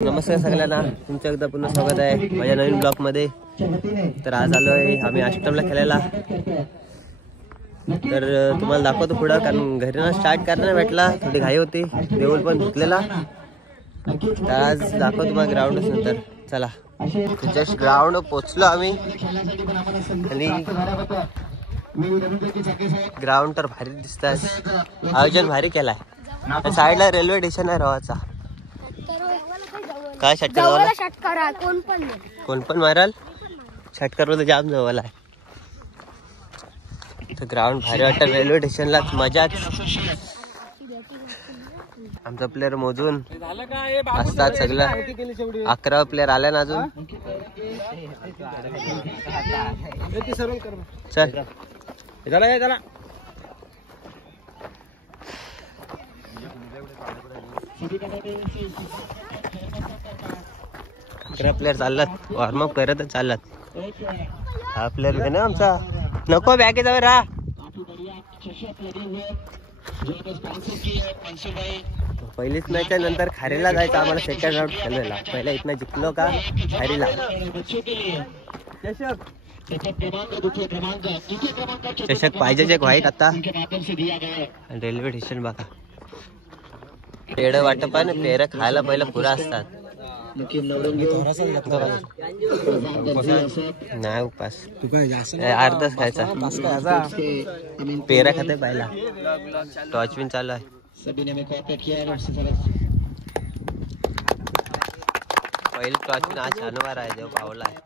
नमस्कार सगळ्यांना, तुमचं एकदा पुन्हा स्वागत आहे माझ्या नवीन ब्लॉग मध्ये। तर आज आलोय आम्ही अष्टमला खेळायला। तर तुम्हाला दाखवतो पुढं, कारण घरी ना स्टार्ट करायला भेटला, थोडी घाई होती, देऊल पण धुतलेला। तर आज दाखवतो तुम्हाला ग्राउंड नंतर। चला, जस्ट ग्राउंड पोचलो आम्ही आणि ग्राउंड तर भारी दिसतात, आयोजन भारी केलाय। साईडला रेल्वे स्टेशन आहे रवाचा। काय षटकार कोण पण माराल, षटकार तर जाम जवळ आहे। तर ग्राउंड भारी वाटतं, रेल्वे स्टेशनला मजाच। आमचा प्लेअर मोजून असतात सगळं, 11 प्लेअर आले ना अजून। चल प्लेयर चाललात, वॉर्मअप करतच चाललात। हा प्लेअर आहे ना आमचा, नको बॅगे जाऊ रा। पहिलीच मॅच नंतर खारीला जायचं आम्हाला, सेकंड राऊंड खेळायला। पहिला इथनं जिंकलो का खारीला। चषक पाहिजे एक व्हाईट आता। रेल्वे स्टेशन बघा, पेड वाटप आहे ना, पेर खायला पहिला पुरा असतात। नाही उपास अर्धाच खायचा, पेरा खाते पहिला। टॉर्च पिन चालू आहे। पहिले टॉर्च पिन आज शनिवार आहे, देव पावला आहे।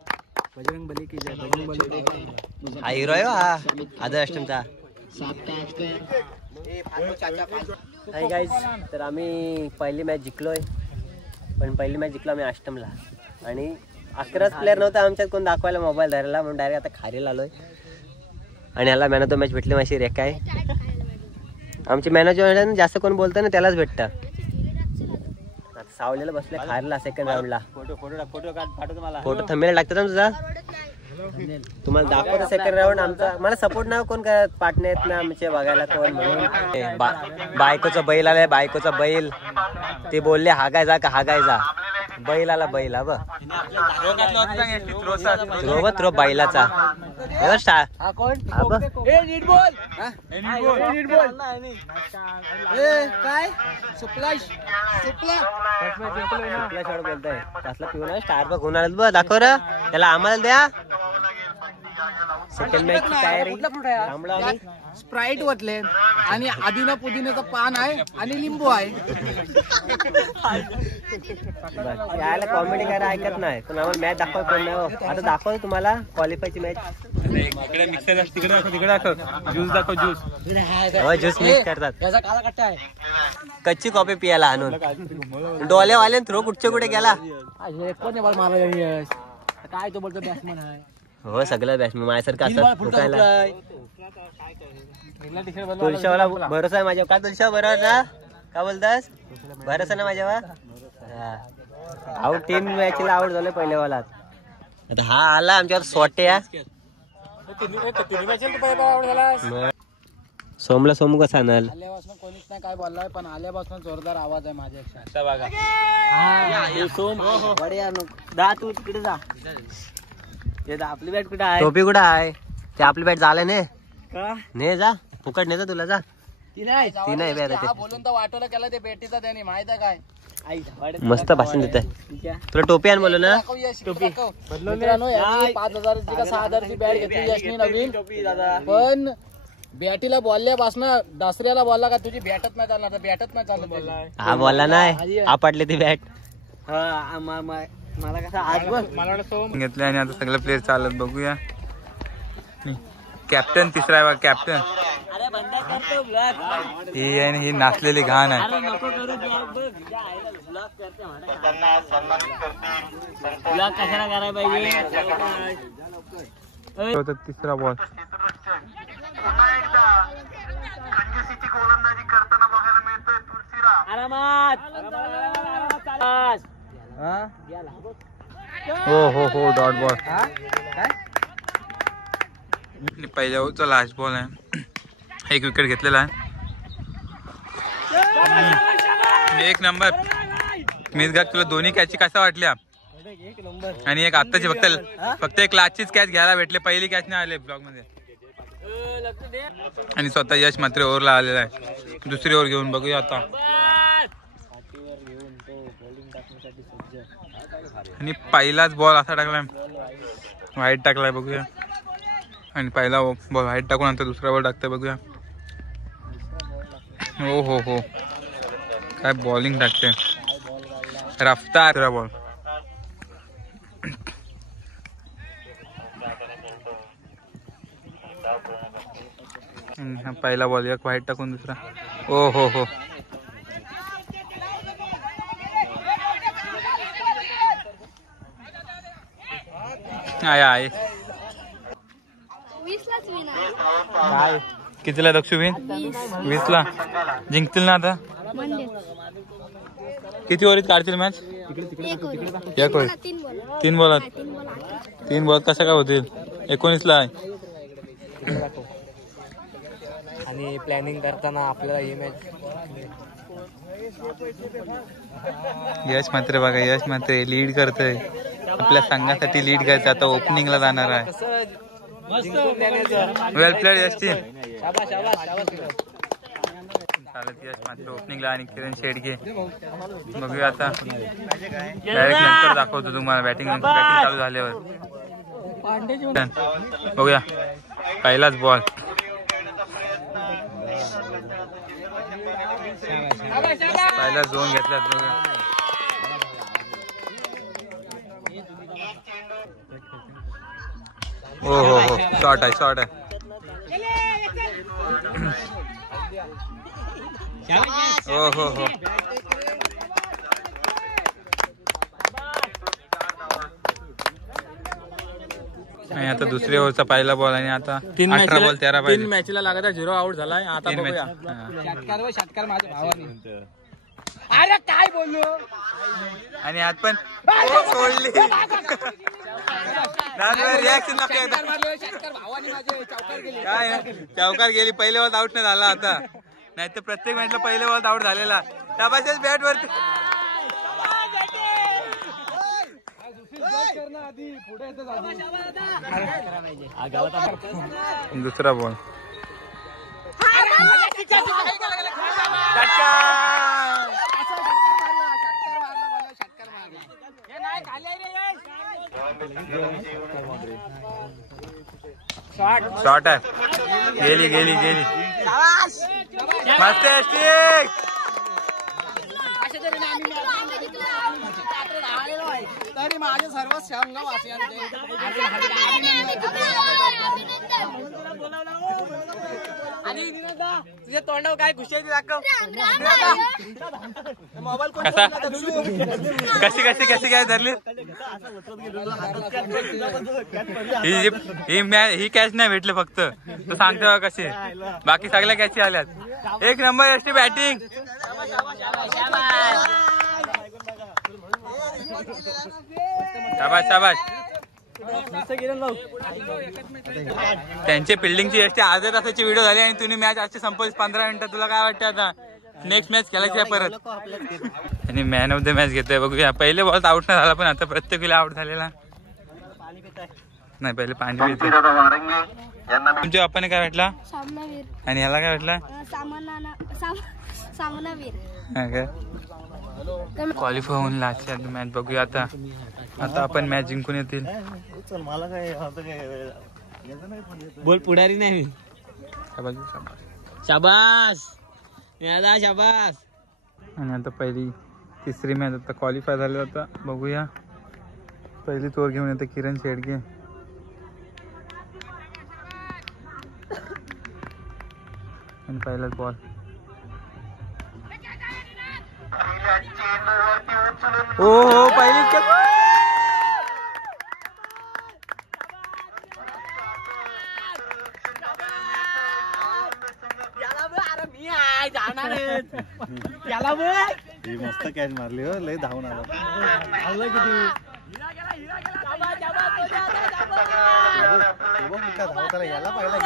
हा हिरो आहे हा आदर अष्टमचा। हाय गाईज, तर आम्ही पहिली मॅच जिंकलोय, पण पहिली मॅच जिंकलो आम्ही अष्टमला। आणि 11च प्लेअर नव्हता आमच्यात कोण दाखवायला मोबाईल धरायला, म्हणून डायरेक्ट आता खारीला आलोय। आणि याला मॅन ऑफ द मॅच भेटली, माझी रेखा आहे। आमचे मॅनेजर जास्त कोण बोलतं ना त्यालाच भेटतं। आता सावलेला बसले खारीला सेकंड राऊंडला। फोटो थंबनेल टाकतात ना तुझा, तुम्हाला दाखवतो सेकंड राऊंड आमचा। मला सपोर्ट नाही कोण करत, पार्टनर आहेत ना आमचे बघायला कोण, म्हणून बायकोचा बैल आलाय, बायकोचा बैल। ते बोलले हागायचा का हागायचा, बैल आला, बैल हा बघ थ्रो बैलाचा। बोलताय कसला पिऊन स्टार बघ होणार बघ, दाखव रे त्याला, आम्हाला द्या। सेकंड मॅच ची तयारी, स्प्राईट वतले आणि आदिना पुदिन्याचं पान आहे आणि लिंबू आहे। यायला कॉमेडी करायला ऐकत नाही, पण आम्हाला मॅच दाखव कोण नाही। आता दाखव तुम्हाला क्वालिफायची मॅच। ज्यूस मिक्स करतात, कच्ची कॉफी पियाला आणून। डोलेवाले थ्रो कुठे गेला, काय तो बोलतो बॅट्समन आहे। हो सगळं बॅट्समन माझ्यासारखं असं फुकायला। तुळशाला भरोसा आहे माझ्यावर, का तुळशा बरोबर ना, का बोलतास भरोसा ना माझ्यावर। आउट 3 मॅचला आउट झाले पहिल्या बॉलात। आता हा आला आमच्यावर स्वटे या सोमला सोमू कसा आणल। आल्यापासून कोणीच नाही काय बोललाय, पण आल्यापासून जोरदार आवाज आहे माझ्या। तू तिकडे जा, आपली बॅट कुठे आहे, टोपी कुठे आहे, ते आपली बॅट झाले ने जा, फुकट नेता तुला जा। ती नाही बोलून तर वाटवलं केलं ते बेटीचा, त्याने माहित आहे काय मस्त भाषण देत आहे। तुला टोपी आण बोललो ना, मित्रांनो 5000ची का 6000ची बॅट घेतली यशनी नवीन, पण बॅटीला बोलल्यापासून दसऱ्याला बोलला का तुझी बॅटच नाही चालणार, बॅटच नाही चालत। हा बोलला नाही, आपटले ती बॅट। मला कसं आज घेतले आणि आता सगळे प्लेयर चालत बघूया। कॅप्टन तिसरा आहे बघा, कॅप्टन ही आहे, ही नाचलेली घाण आहे। तिसरा बॉल हो डॉट बॉल। पहिल्या ओव्हरचा लास्ट बॉल आहे, एक विकेट घेतलेला आहे। एक नंबर मिसगात तुला दोन्ही कॅची कसा वाटल्या आणि एक आत्ताची फक्त एक लाचीच कॅच घ्यायला भेटले, पहिली कॅच नाही आले ब्लॉग मध्ये. आणि स्वतः यश मात्र ओव्हरला आलेला आहे. दुसरी ओव्हर घेऊन बघूया आता. आणि पहिलाच बॉल असा टाकलाय, वाईट टाकलाय बघूया. आणि पहिला बॉल वाईट टाकून नंतर दुसरा बॉल टाकतोय बघूया. हो हो हो काय बॉलिंग टाकते रफ्तार बॉल. पहिला बॉल एक वाईट टाकून दुसरा. ओ हो हो आहे. काय कितीला दक्षू विन? 20ला जिंकतील ना आता. किती ओव्हरीत काढतील मॅच? एक ओव्हर 3 बॉलात 3 बॉल कसं काय होतील? 19ला आहे. आणि प्लॅनिंग करताना आपल्याला ही मॅच यश मात्र बघा, यश मात्र लीड करतोय आपल्या संघासाठी. लीड करतोय आता ओपनिंगला जाणार आहे. वेल प्लेड यश टीम. चालत यश मात्र ओपनिंगला आणि किरण शेडगे बघूया आता. डायरेक्ट नंतर दाखवतो तुम्हाला बॅटिंग चालू झाल्यावर. बघूया पहिलाच बॉल. पहिला झोन घेतला बघा. हो हो हो शॉर्ट आहे शॉर्ट आहे. हो हो हो आणि आता दुसऱ्या ओव्हरचा पहिला बॉल आणि आता 18 बॉल 13 पाहिजे. 3 मॅचला लागत 0 आउट झालाय. आता बघूया. षटकार माझ्या भावाने. अरे काय बोललो. आणि आज पण सोडली. रिॲक्शन काय चौकार गेली. पहिले बॉल आउट नाही झाला आता, नाही तर प्रत्येक मॅचला पहिले बॉल आउट झालेला. त्यापासून बॅट वरती दुसरा बॉल. शॉर्ट आहे. गेली गेली गेली. मस्त स्टिक. तरी माझे सर्व संघवासियांचे आणि तुझ्या तोंडावर काय खुशाली दाखव. मोबाईल कशी कशी कशी काय धरली. ही कॅच नाही भेटले फक्त तू सांगतो कशी. बाकी सगळ्या कॅची आल्यात. एक नंबर एसटी बॅटिंग. शाबाश शाबाश. त्यांचे फिल्डिंगची एसटी अर्ध्या तासाची व्हिडिओ झाली आणि तुम्ही मॅच आजची संपवली 15 मिनिटं. तुला काय वाटतं आता नेक्स्ट मॅच खेळायची आहे परत? आणि मॅन ऑफ द मॅच घेतोय बघूया. पहिले बॉल आउट नाही झाला पण आता प्रत्येक वेळेला आउट झालेला नाही. पहिले पाणी पिते. तुमच्या बाप्पाने काय भेटला आणि याला काय भेटला? क्वालिफाय होऊन लागते मॅच. बघूया आता. आता आपण मॅच जिंकून येतील. मला काय बोल पुढारी नाही. शाबास शाबास. आणि आता पहिली तिसरी मॅच आता क्वालिफाय झाली. आता बघूया. पहिली ओव्हर घेऊन येते किरण शेडगे. आणि पहिलाच बॉल. हो हो पहिलीच मस्त कॅच मारली हो. लय धावून आला. धावताना याला पाहिला.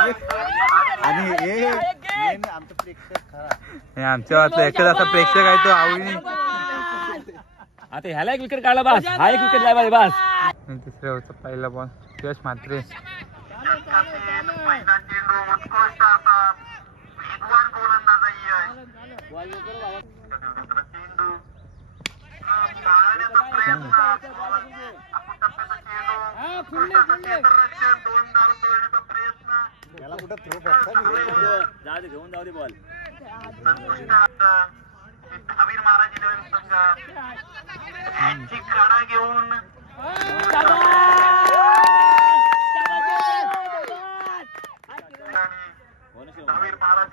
आणि आमचं प्रेक्षक खरा. आमच्या वाटलं एकच असा प्रेक्षक आहे तो आवडीने. आता ह्याला एक विकेट काढला बस, हा एक विकेट जाय बस. तिसऱ्या ओव्हरचा पहिला बॉल यश म्हात्रे. घेऊन जाऊ दे बॉल. धावीर महाराज काढा घेऊन धावीर महाराज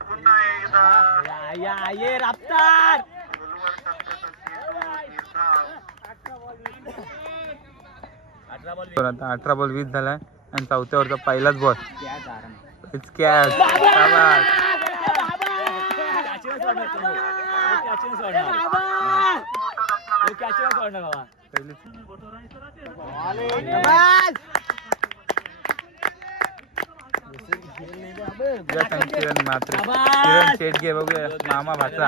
पुन्हा एकदा ये रफ्तार. आता 18 बॉल 20 झालाय आणि चौथ्या ओव्हरचा पहिलाच बॉल. किरण मात्रे, किरण शेटगे बघूया मामा भाचा.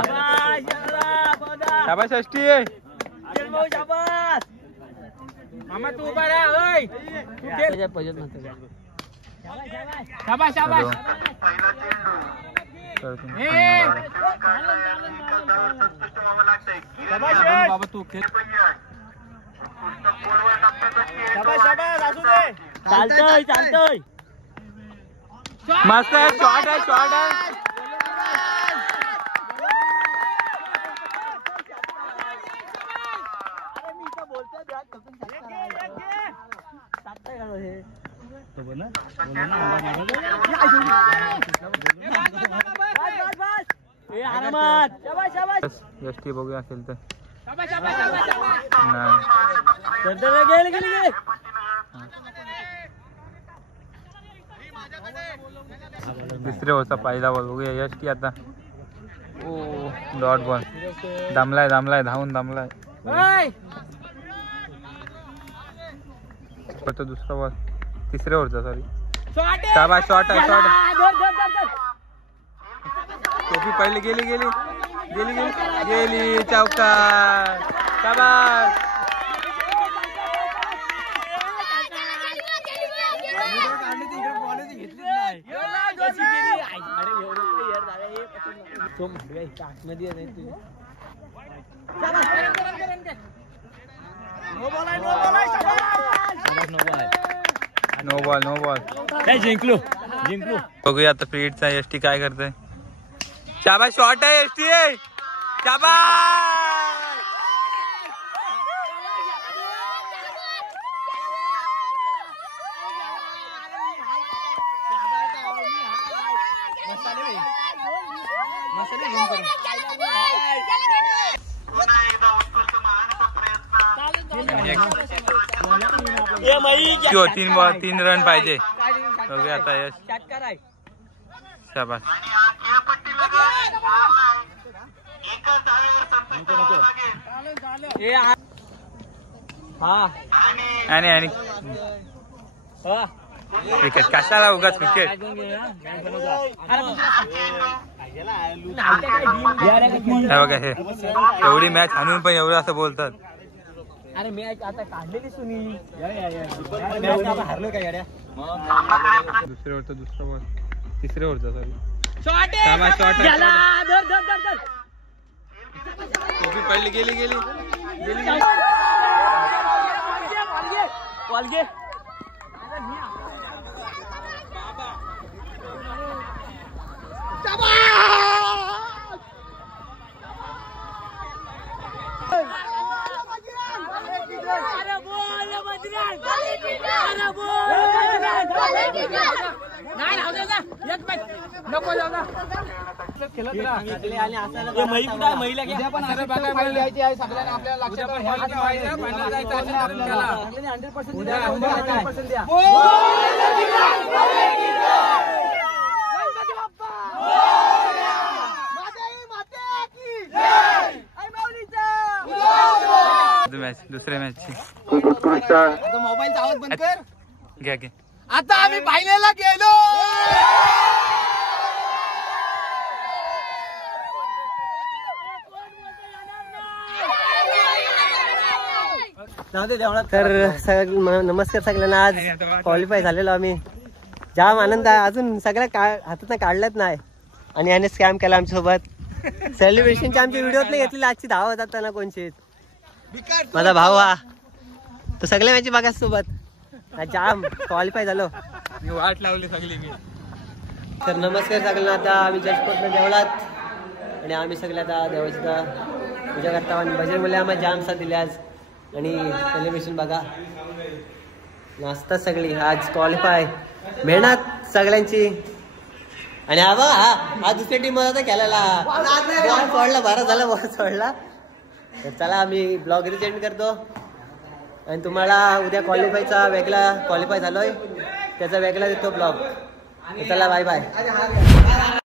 शाबाश षष्टी. मामा तू उभा राहा. शाबाश शाबाश. बाबा तू खेळ. चालतोय चालतोय. मस्त आहे. शॉट आहे, शॉट आहे. यष्टी बघूया असेल तर तिसऱ्या ओव्हरचा पहिला बॉल बघूया यष्टी. आता डॉट बॉल. दमलाय दमलाय, धावून दमलाय. दुसरा बॉल तिसऱ्या ओव्हरचा. सॉरी शाबाश. शॉट आहे, शॉट. टोपी पहिली गेली गेली गेली गेली गेली. चौकार. शाबाश. No ball, no ball. जिंकलो जिंकलो. बघूया आता पीडचा एसटी काय करतोय. शाबाश. शॉट आहे एसटी. शाबाश. तीन बॉल 3 रन पाहिजे. बघूया आता यश. शाबाश. आणि आणि क्रिकेट कशाला उगाच क्रिकेट. बघा हे एवढी मॅच हाणून पण एवढं असं बोलतात. अरे मॅच आता काढलेली सुनी. हारलो का याड्या. दुसऱ्या ओव्हरचा दुसरा बॉल. तिसऱ्या ओव्हरचा सॉरी. टोपी पहिली गेली गेली गेली. तू मॅच दुसऱ्या मॅचची खूप उत्कृष्ट आता मोबाईलचा आवाज बंद कर. घ्या घे. आता आम्ही फायनलला गेलो. तर नमस्कार सगळ्यांना. आज क्वालिफाय झालेलो आम्ही. जाम आनंद आहे. अजून सगळ्या हातातनं काढलंच नाही आणि याने स्कॅम केला आमच्यासोबत. सेलिब्रेशनची आमची व्हिडिओत नाही घेतलेली. आजची धावा जाताना कोणची माझा भाऊ हा तो सगळ्या मॅची बघा सोबत. जाम क्वालिफाय झालो. मी वाट लावली सगळी मी. तर नमस्कार सगळ्यांना. आता आम्ही जस्ट देवळात आणि आम्ही सगळे आता देवाची पूजा करता आणि भजन बोलले आम्हाला जाम साथ दिली आज. आणि सेलिब्रेशन बघा नाचतात सगळी. आज क्वालिफाय मेहनत सगळ्यांची. आणि हा बघा हा दुसऱ्या टीम मध्ये खेळायला बॉल सोडला. बरा झाला बॉल सोडला. तर चला आम्ही ब्लॉग इथे एंड करतो आणि तुम्हाला उद्या क्वालिफायचा वेगळा क्वालिफाय झालोय त्याचा वेगळा देतो ब्लॉग. चला बाय बाय.